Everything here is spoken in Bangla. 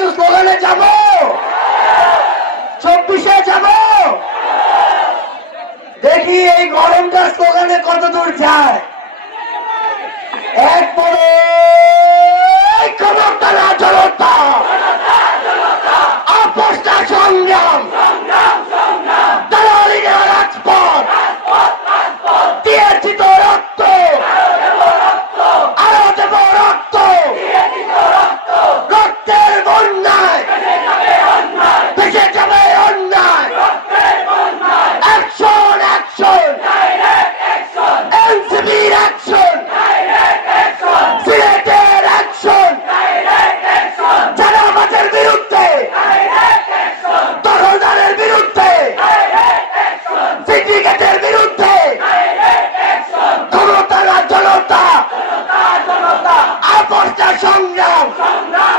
একটু স্লোগানে যাব। চব্বিশে যাব। দেখি এই গরমটা 我操